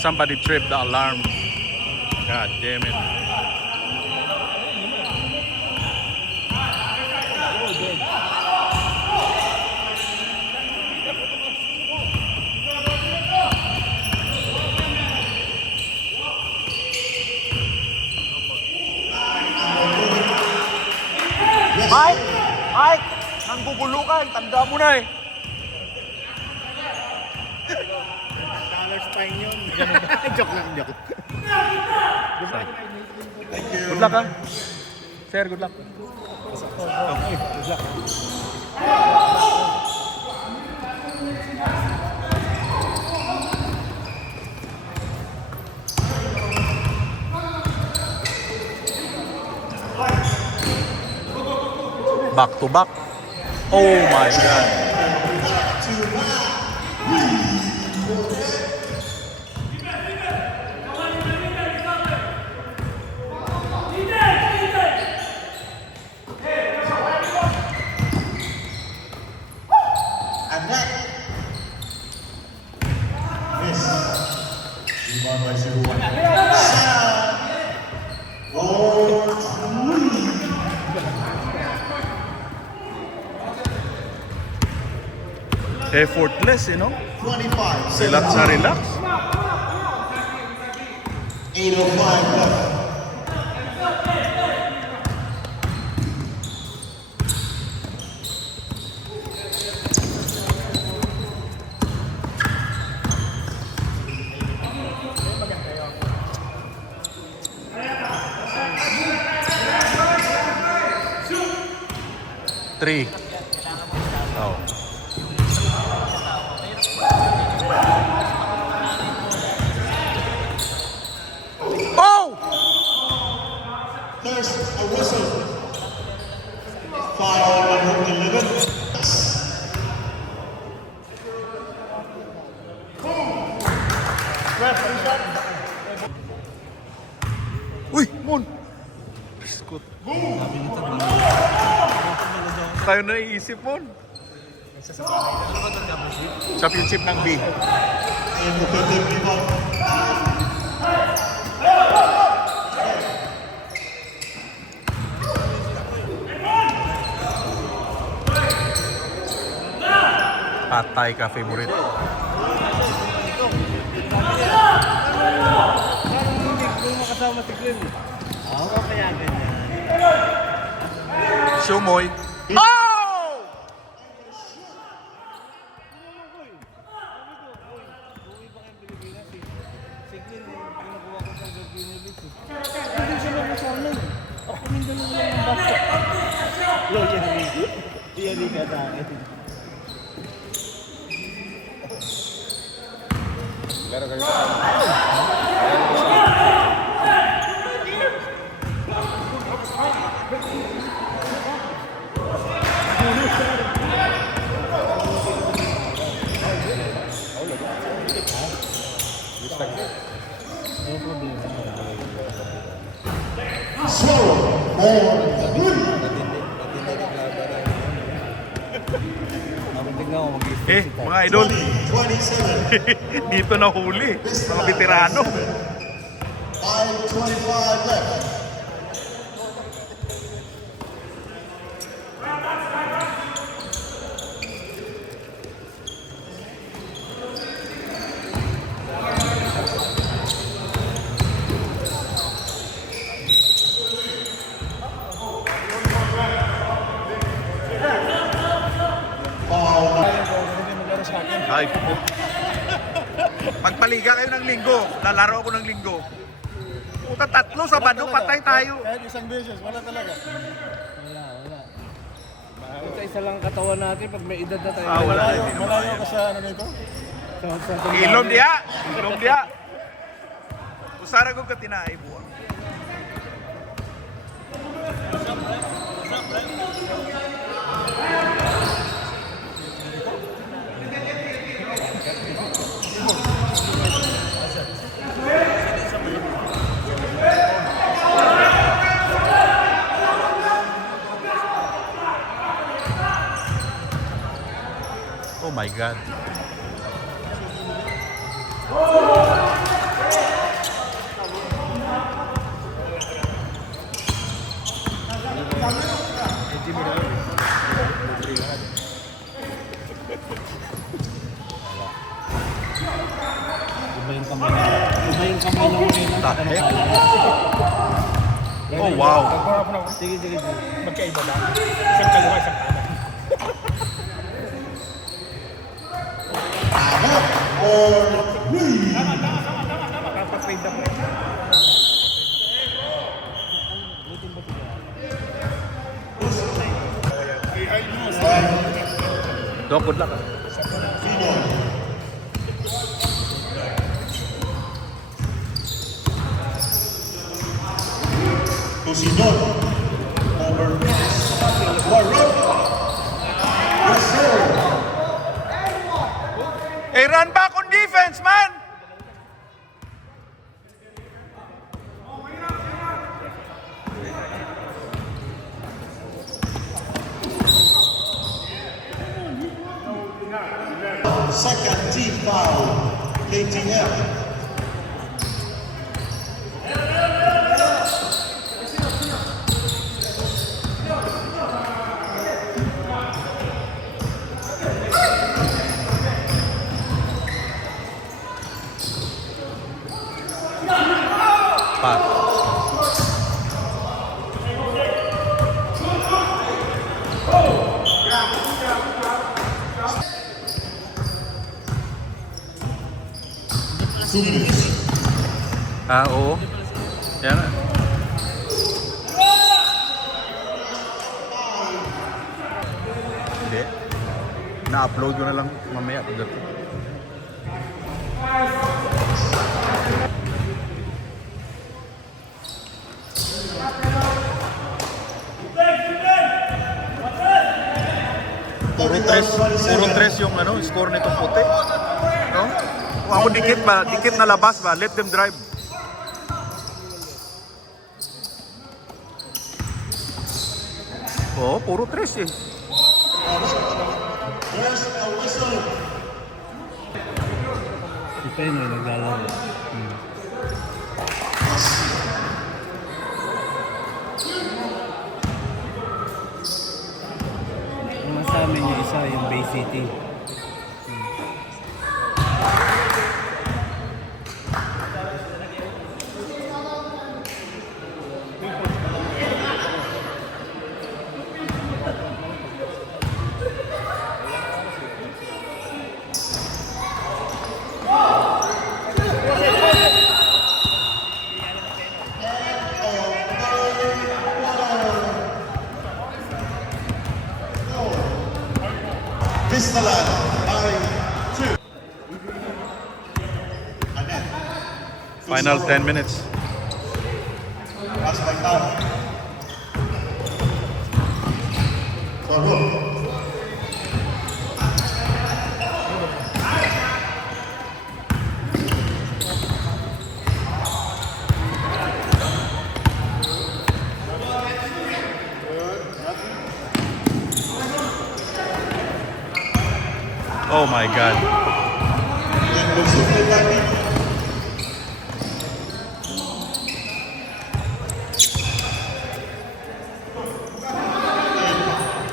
somebody tripped the alarm. God damn it. Mike! Mike! Nang bubulukan, tanda mo na eh. Dollar spine yun. Joke lang, joke. Good luck ha. Sir, good luck. Good luck. Back to back. Oh my God. And that is rebound by Siruan. Effortless, you know? 25. Relax na relax. 8:05 left. Three. Oh. Oh! There's a whistle. Foul number 11. Uy! Mon! Biskot. Tayo na iisip, Mon. Championship ng B. And the 15 rebound. Patay ka, favorite. Hindi ko makasama si Glenn. Oo, kaya ganyan. Shumoy. Oh! Uwi pa kayong Pilipinas eh. Si Glenn, kinukuha ko sa Gaginilis eh. Hindi siya nakasama eh. Ako Mindalo lang ang basta. Lo, yan hindi. Yan hindi ka sa akin. Laro kayo sa Slow. More. Eh, mga idol. 27. Dito na huli. Mga veterano. 5:25 left. Ay, pagpaliga kayo ng linggo, lalaro ako ng linggo. Puta, tatlo sa bando, patay tayo. Kahit isang beses, wala talaga. Wala. Isa lang katawan natin pag may edad na tayo. Wala. Malayo ka sa ano nito? Ilom dia. Ilom dia. Usara ko ka tinaay buwan. Oh my God. Jimmy daw. Iba yung kamay niya. Iba yung kamay niya ngayon. Tahek. Oh, wow. Sige, sige, sige. Magkaiba lang. Isang kaliwa, isang kanan. Or three. Dapat fade na po. Dok, good luck. Tosinod. Over pass. Warren. Russell. Hey, run back on defense, man! Second team foul. KTM. Pat. Ah, oo. Yan na. Hindi. Na-upload ko na lang mamaya pagdating. Puro tres yung ano, score nitong puti. No? Kung ako dikit na labas ba, let them drive. Oo, puro tres eh. There's a whistle. Ito yun yung naglalaro. Ang nasa amin yung isa, yung Bay City. Vistaland by 2. Annette. Final 10 minutes. Pass by Tao. Toro. Oh my God. Then goes to the right.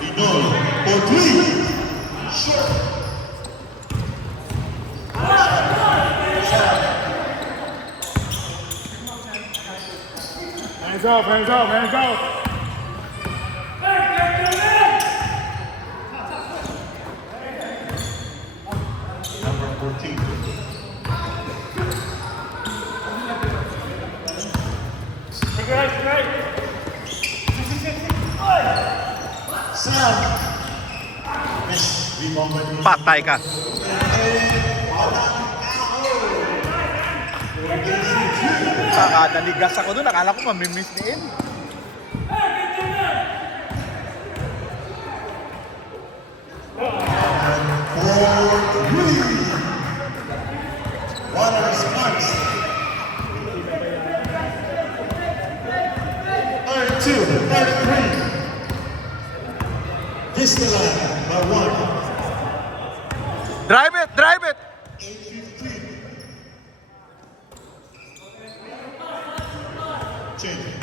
Pinoy for 3. Short. Hands up, hands up, hands up. Number 14. Sam. Miss rebound by Pinoy. Patay ka. Naligas ako doon. Akala ko mamimiss ni In. What a response. 32, 33. Vistaland by 1. Drive it! Drive it! 8-15. Change.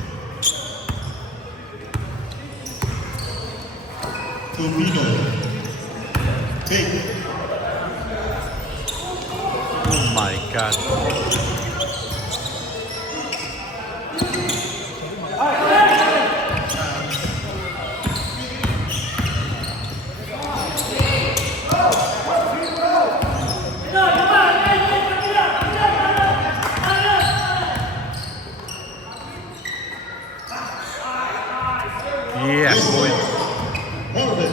Tupino. Big. Oh my God. Yeah, boy. Hold it.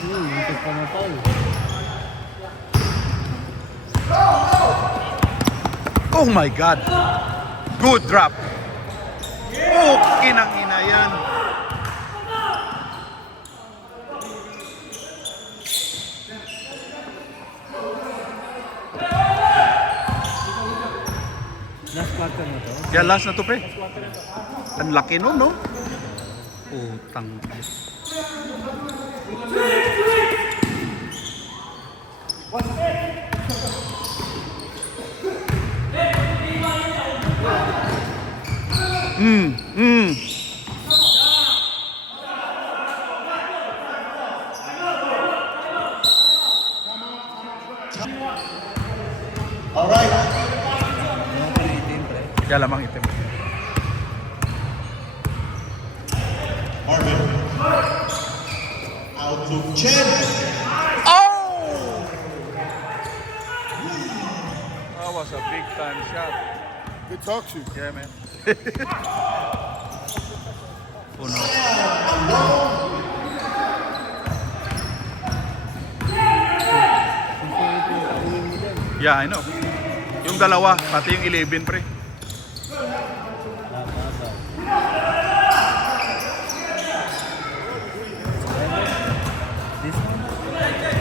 Ito pa na tayo. Oh my God. Good drop. Oh, kinang-ina yan. Last quarter na to. Yan, last na to, pre. Ang laki nun, no? Utang. All right. Kaya lamang itim. Marvin. Out to Chen. Oh! That was a big time shot. Good talk shoot. Yeah, man. Oh no. Yeah, I know. Yung dalawa, pati yung 11, pre. This one?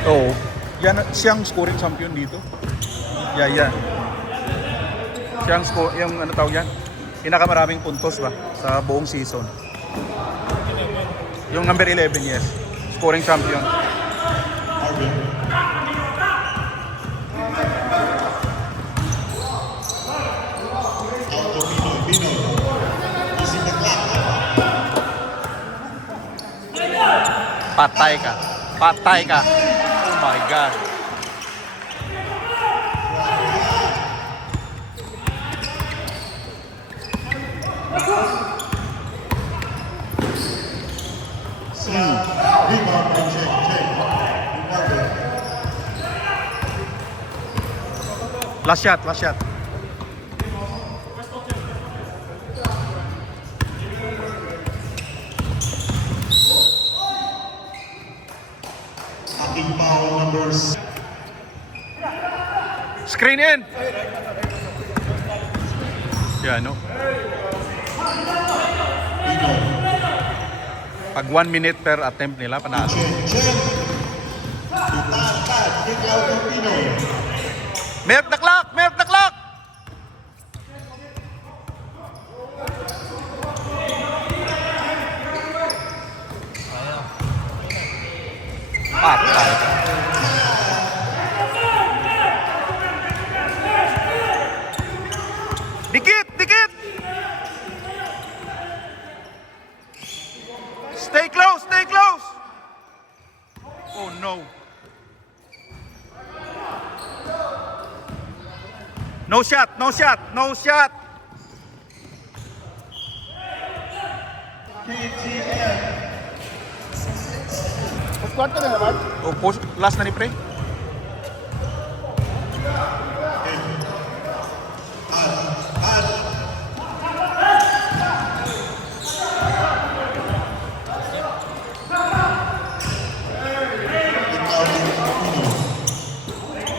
Oo. Yan, siyang scoring champion dito. Yeah. Siyang yung ano tawag yan? Pinakamaraming puntos ba sa buong season. Yung number 11, yes. Scoring champion. Marvin. Out to Pino. Using the clock. Patay ka. Patay ka. Oh my God. Rebound by Chen. Marvin. Last shot. Attacking foul numbers. Screen in. Yeah, no. Pino. Pag 1 minute per attempt nila, panalo. Chen. Bad. Kick out of Pino. Milk the clock! Milk the clock! Patay. Dikit! Stay close! Oh no. No shot! Quarter na naman. Oh, post, last na ni pre.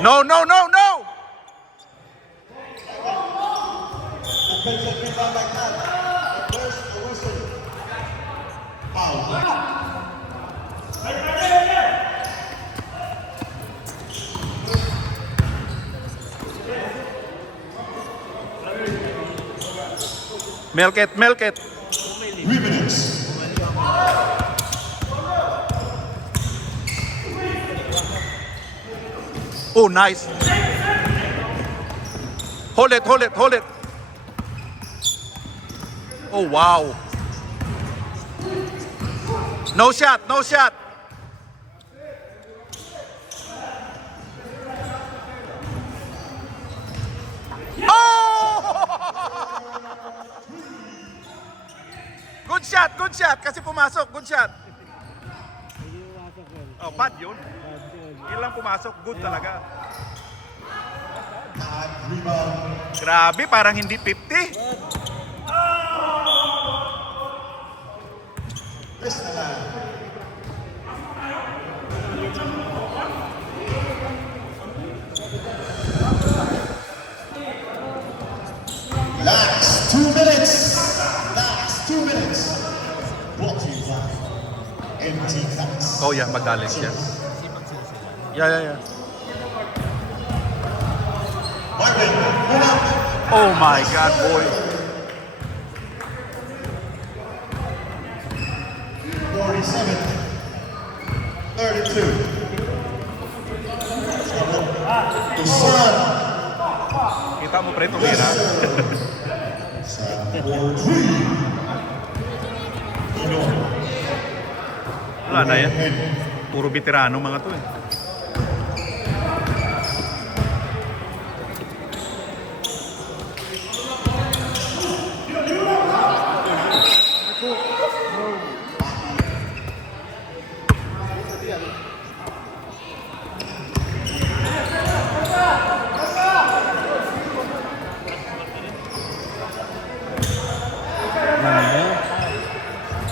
No! Milk it. 3 minutes. Oh, nice. Hold it. Oh, wow. No shot, no shot. Oh! Good shot. Kasi pumasok. Good shot. Hindi pumasok yun. Oh, bad yun. Bad yun. Ilang pumasok. Good talaga. Bad rebound. Grabe, parang hindi 50. Cristobal. Last 2 minutes. Last 2 minutes. Brought to you by MT Cuts. Oh yeah, Magdalens yan. Yeah. Marvin, move up. Oh my God, boy. 47. 32. Tusan. Kita mo pre, tumira. Sa 4-3. Ino. Wala na yan. Puro veterano mga to eh.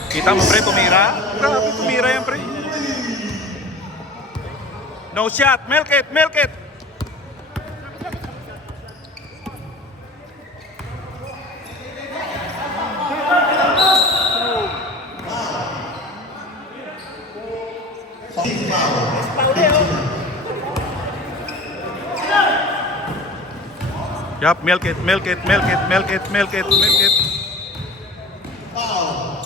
Kita mo pre, tumira. Grabe, tumira yan pre. No shot, milk it. Yup, milk it. Foul.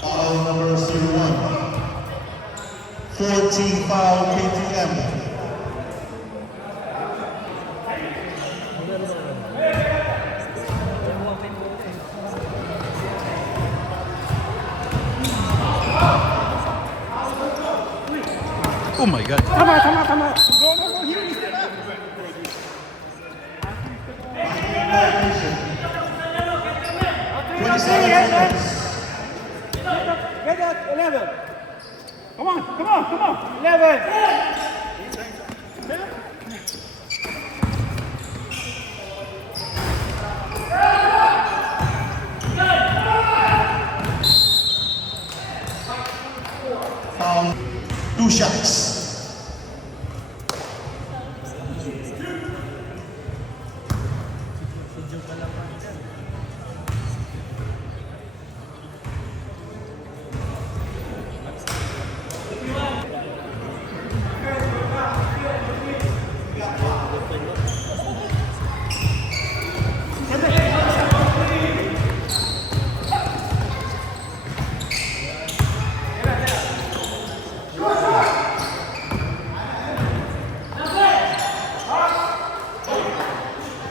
Foul number 01. 14 foul KTM. Oh my God. Tama. Go. Here. 27 seconds. Get that 11. Come on. 11. Foul. 2 shots.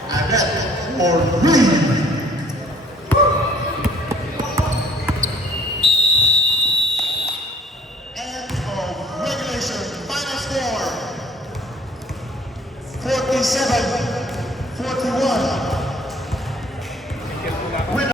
And that for me. End of regulation. Final score 47-41.